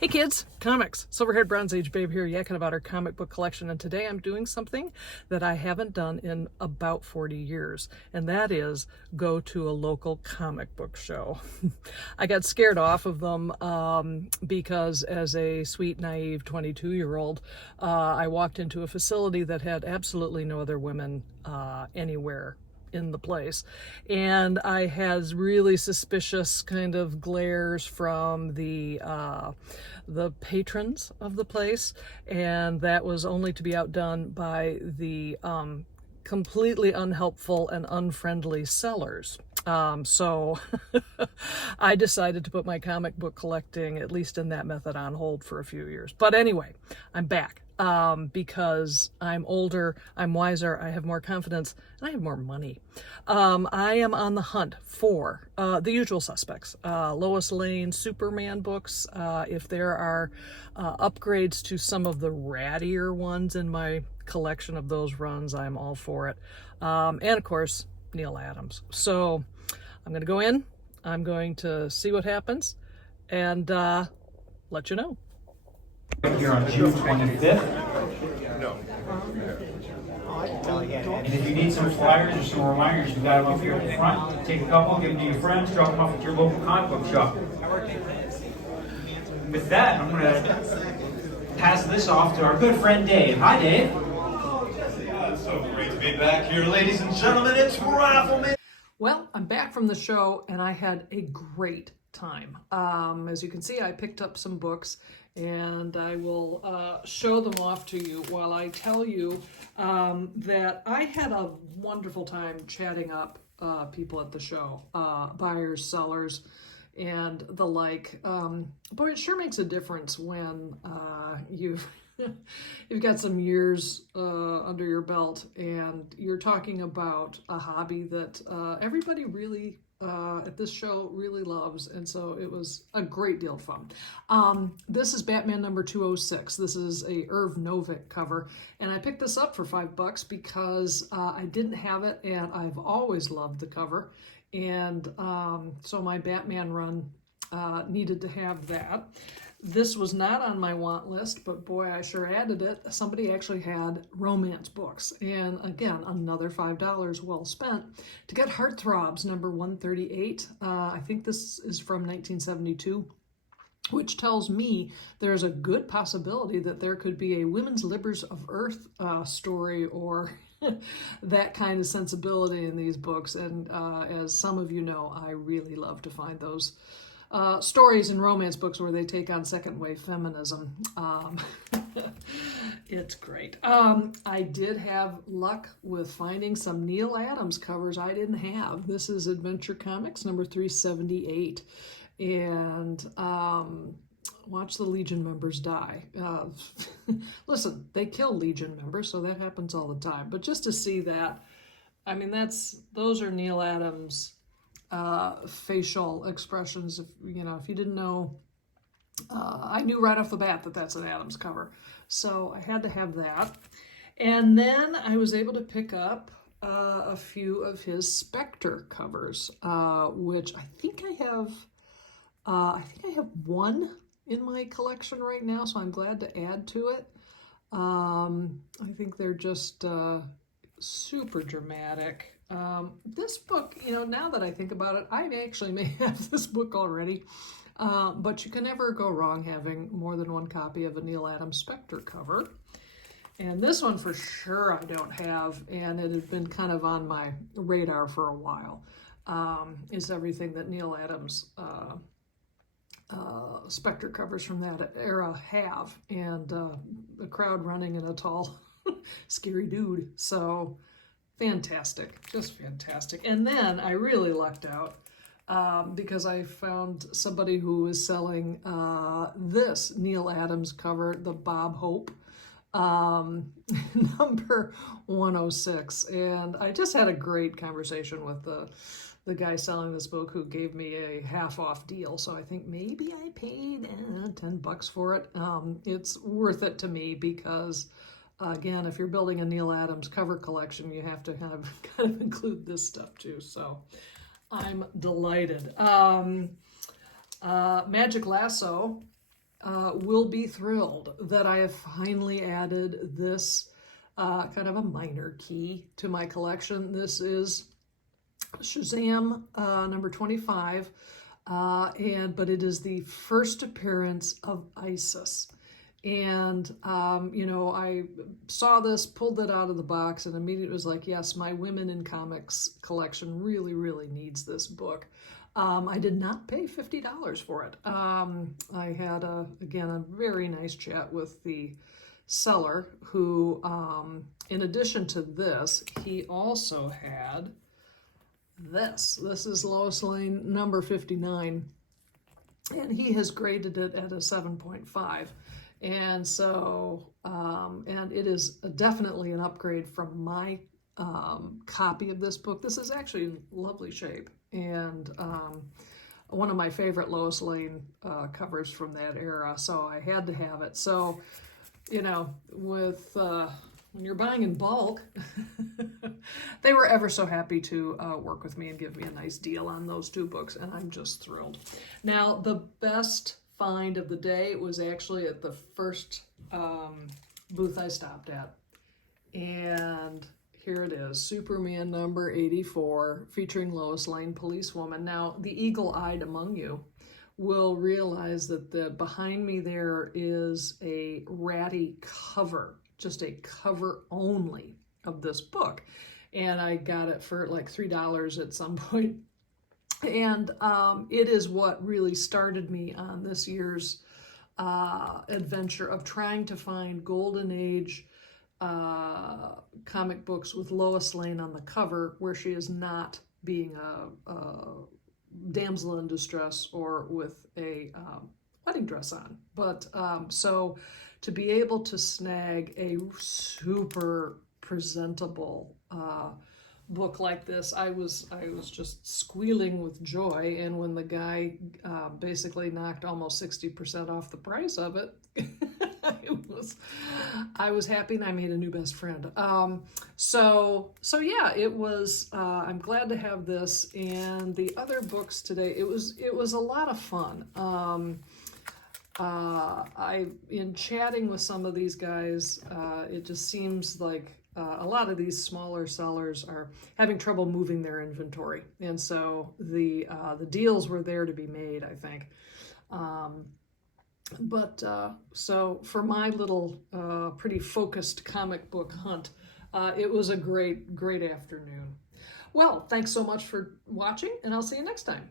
Hey kids, comics. Silverhaired Bronze Age Babe here, yakking about our comic book collection, and today I'm doing something that I haven't done in about 40 years, and that is go to a local comic book show. I got scared off of them because as a sweet, naive 22-year-old, I walked into a facility that had absolutely no other women anywhere in the place, and I had really suspicious kind of glares from the patrons of the place, and that was only to be outdone by the completely unhelpful and unfriendly sellers. So I decided to put my comic book collecting, at least in that method, on hold for a few years. But anyway, I'm back because I'm older, I'm wiser, I have more confidence, and I have more money. I am on the hunt for the usual suspects. Lois Lane Superman books. If there are upgrades to some of the rattier ones in my collection of those runs, I'm all for it. And of course, Neil Adams. So I'm going to go in, I'm going to see what happens, and let you know. Here on June 25th. And if you need some flyers or some reminders, you got them up here at the front. Take a couple, give them to your friends, drop them off at your local comic book shop. With that, I'm going to pass this off to our good friend Dave. Hi, Dave. It's so great to be back here, ladies and gentlemen. It's Raffleman. Well, I'm back from the show, and I had a great time. As you can see, I picked up some books, and I will show them off to you while I tell you that I had a wonderful time chatting up people at the show, buyers, sellers, and the like. Boy, it sure makes a difference when you've got some years under your belt and you're talking about a hobby that everybody really at this show really loves, and so it was a great deal of fun. This is Batman number 206. This is a Irv Novick cover, and I picked this up for $5 because I didn't have it, and I've always loved the cover, and so my Batman run needed to have that. This was not on my want list, but boy, I sure added it. Somebody actually had romance books. And again, another $5 well spent to get Heartthrobs number 138. I think this is from 1972, which tells me there's a good possibility that there could be a Women's Libbers of Earth story or that kind of sensibility in these books. And as some of you know, I really love to find those stories in romance books where they take on second wave feminism. It's great. I did have luck with finding some Neil Adams covers I didn't have. This is Adventure Comics number 378. And watch the Legion members die. Listen, they kill Legion members, so that happens all the time. But just to see that, I mean, those are Neil Adams facial expressions. If you didn't know, I knew right off the bat that that's an Adams cover, so I had to have that. And then I was able to pick up a few of his Spectre covers, which I think I have. I have one in my collection right now, so I'm glad to add to it. I think they're just super dramatic. This book, now that I think about it, I actually may have this book already, but you can never go wrong having more than one copy of a Neil Adams Spectre cover. And this one for sure I don't have, and it had been kind of on my radar for a while, is everything that Neil Adams Spectre covers from that era have, and the crowd running in a tall, scary dude. So fantastic, just fantastic. And then I really lucked out because I found somebody who was selling this Neil Adams cover, the Bob Hope, number 106. And I just had a great conversation with the guy selling this book, who gave me a half-off deal. So I think maybe I paid $10 for it. It's worth it to me because again, if you're building a Neil Adams cover collection, you have to kind of include this stuff too. So I'm delighted. Magic Lasso will be thrilled that I have finally added this kind of a minor key to my collection. This is SHBAB number 25, but it is the first appearance of Isis. And, you know, I saw this, pulled it out of the box, and immediately was like, yes, my Women in Comics collection really, really needs this book. I did not pay $50 for it. I had, again, a very nice chat with the seller who, in addition to this, he also had this. This is Lois Lane number 59, and he has graded it at a 7.5. And so, and it is definitely an upgrade from my copy of this book. This is actually in lovely shape, and one of my favorite Lois Lane covers from that era, so I had to have it. So, you know, with when you're buying in bulk, they were ever so happy to work with me and give me a nice deal on those two books, and I'm just thrilled. Now, the best find of the day was actually at the first booth I stopped at, and here it is, Superman number 84, featuring Lois Lane, policewoman. Now, the eagle-eyed among you will realize that behind me there is a ratty cover, just a cover only of this book, and I got it for like $3 at some point. And it is what really started me on this year's adventure of trying to find Golden Age comic books with Lois Lane on the cover, where she is not being a damsel in distress or with a wedding dress on. But so to be able to snag a super presentable book like this, I was just squealing with joy. And when the guy basically knocked almost 60% off the price of it, I was happy, and I made a new best friend. So yeah, it was. I'm glad to have this and the other books today. It was a lot of fun. In chatting with some of these guys, it just seems like a lot of these smaller sellers are having trouble moving their inventory, and so the deals were there to be made, I think. So for my little pretty focused comic book hunt, it was a great afternoon. Well, thanks so much for watching, and I'll see you next time.